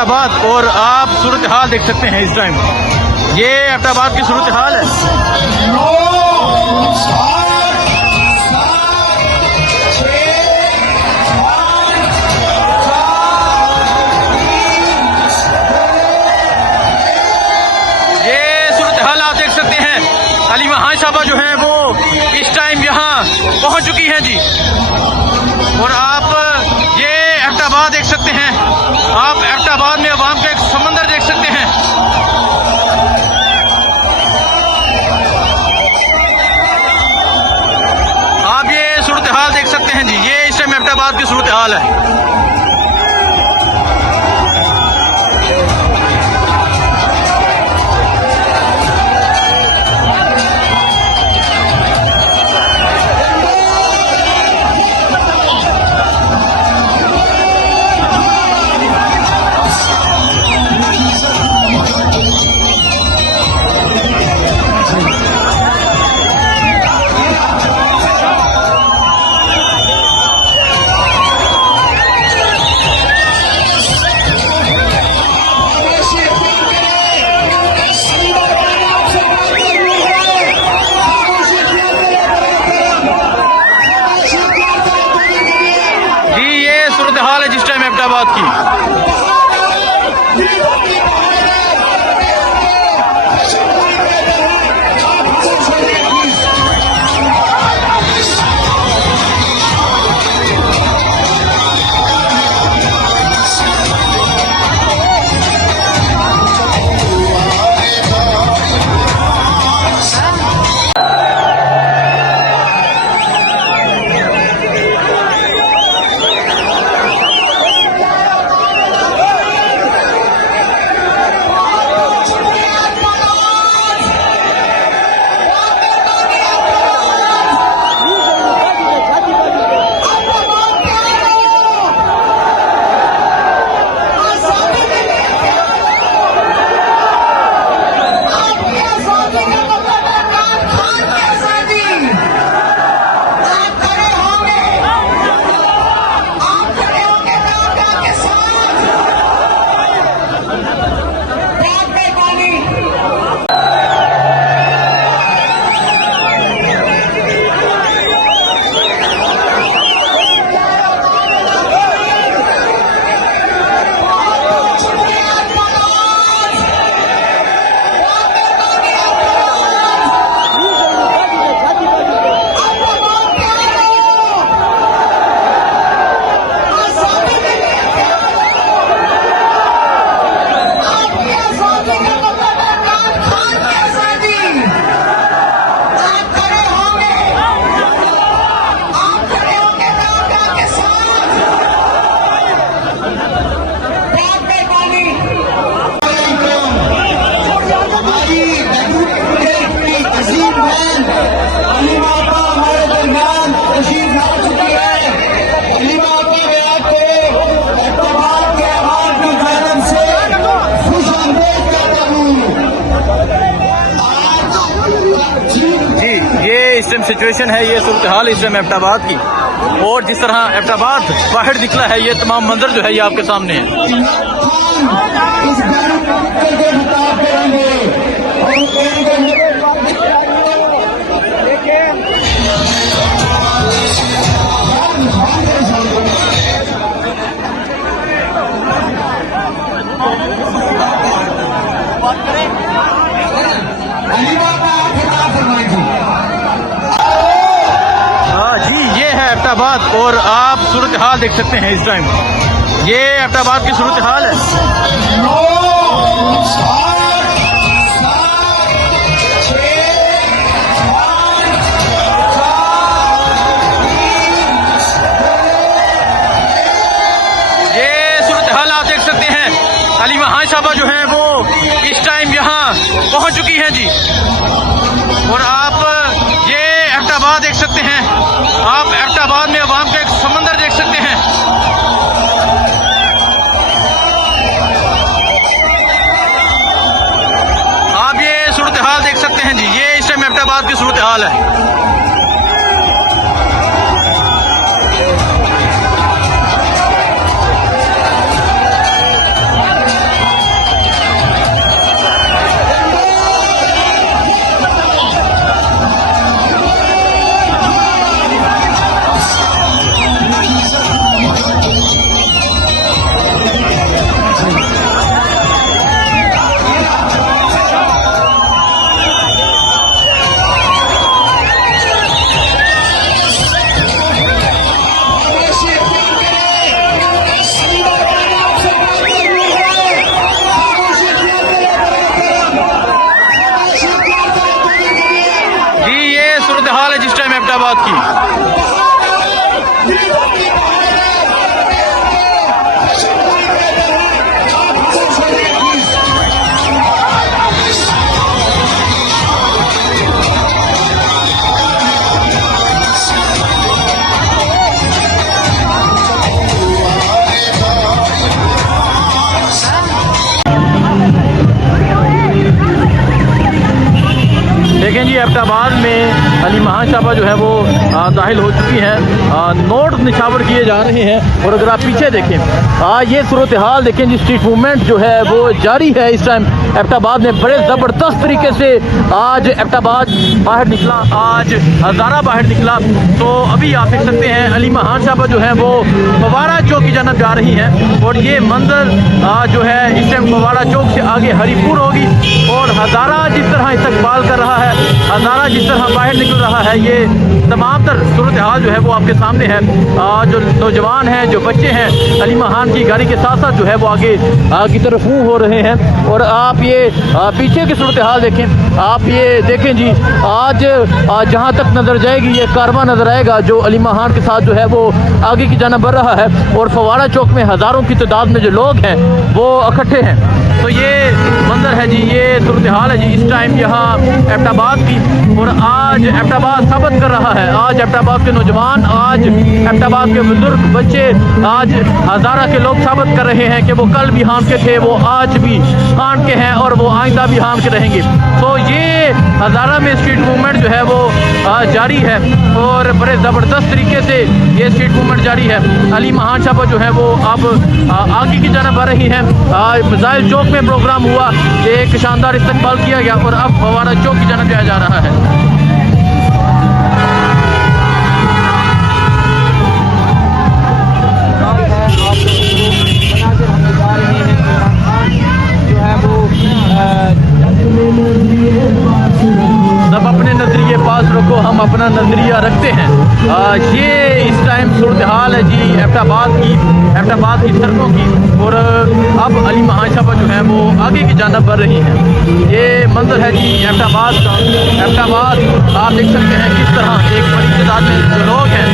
एबटाबाद और आप सूरत हाल देख सकते हैं इस टाइम। ये एबटाबाद की सूरत हाल है। ये सूरत हाल आप देख सकते हैं। हलीमा हां साहबा जो है वो इस टाइम यहाँ पहुंच चुकी हैं जी। और आप ये एबटाबाद देख सकते हैं। आप एबटाबाद में अवाम का एक समंदर देख सकते हैं। आप ये सूरत हाल देख सकते हैं जी। ये इस टाइम एबटाबाद की सूरत हाल है। हाल है जिस टाइम एबटाबाद की। इस टाइम सिचुएशन है, ये सूरत हाल इस टाइम एबटाबाद की। और जिस तरह एबटाबाद बाहर निकला है, ये तमाम मंजर जो है ये आपके सामने है। एबटाबाद और आप सूरत हाल देख सकते हैं इस टाइम। ये एबटाबाद की सूरत हाल है। ये सूरत हाल आप देख सकते हैं। हलीमा हां साहबा जो है वो इस टाइम यहाँ पहुंच चुकी हैं जी। और आप ये एबटाबाद देख सकते हैं। आप एबटाबाद में अवाम का एक समंदर देख सकते हैं। आप ये सूरत हाल देख सकते हैं जी। ये इस टाइम एबटाबाद की सूरत हाल है। एबटाबाद में अली महान साहबा जो है वो दाखिल हो चुकी हैं। नोट निछावर किए जा रहे हैं। और अगर आप पीछे देखें ये सूरत हाल देखें जी, स्ट्रीट मूवमेंट जो है वो जारी है इस टाइम एबटाबाद में। बड़े ज़बरदस्त तरीके से आज एबटाबाद बाहर निकला, आज हज़ारा बाहर निकला। तो अभी आप देख सकते हैं अली महान साहबा जो है वो फवारा चौक की जानब जा रही हैं। और ये मंजर जो है इस टाइम फवारा चौक से आगे हरीपुर होगी। और हज़ारा जिस तरह इस्तकबाल कर रहा है, हज़ारा जिस तरह बाहर निकल रहा है, ये तमाम तर सूरत हाल जो है वो आपके सामने है। जो नौजवान हैं, जो बच्चे हैं, अली महान की गाड़ी के साथ साथ जो है वो आगे की तरफ मुँह हो रहे हैं। और आप ये पीछे की सूरत हाल देखें, आप ये देखें जी, आज जहाँ तक नज़र जाएगी ये कारवां नज़र आएगा जो अली महान के साथ जो है वो आगे की जानब बढ़ रहा है। और फवारा चौक में हज़ारों की तादाद में जो लोग हैं वो इकट्ठे हैं। तो ये मंजर है जी, ये सूरत हाल है जी इस टाइम यहाँ एबटाबाद की। और आज एबटाबाद साबित कर रहा है, आज एबटाबाद के नौजवान, आज एबटाबाद के बुजुर्ग, बच्चे, आज हज़ारा के लोग साबित कर रहे हैं कि वो कल भी हाम के थे, वो आज भी हाम के हैं और वो आइंदा भी हाम के रहेंगे। तो ये हज़ारा में स्ट्रीट मूवमेंट जो है वो जारी है और बड़े ज़बरदस्त तरीके से ये स्ट्रीट मूवमेंट जारी है। अली महान साहबा जो है वो अब आगे की जानब आ रही हैं। मिसाइल चौक में प्रोग्राम हुआ, एक शानदार इस्तकबाल किया गया और अब फवारा चौक की जानब जाया जा रहा है। सब अपने नज़रिए पास रखो, हम अपना नज़रिया रखते हैं। ये इस टाइम सूरत हाल है जी एबटाबाद की सड़कों की। और अब अली महान साहबा जो है वो आगे की जानब बढ़ रही हैं। ये मंजर है जी एबटाबाद का। एबटाबाद आप देख सकते हैं किस तरह एक बड़ी तादाद में जो लोग हैं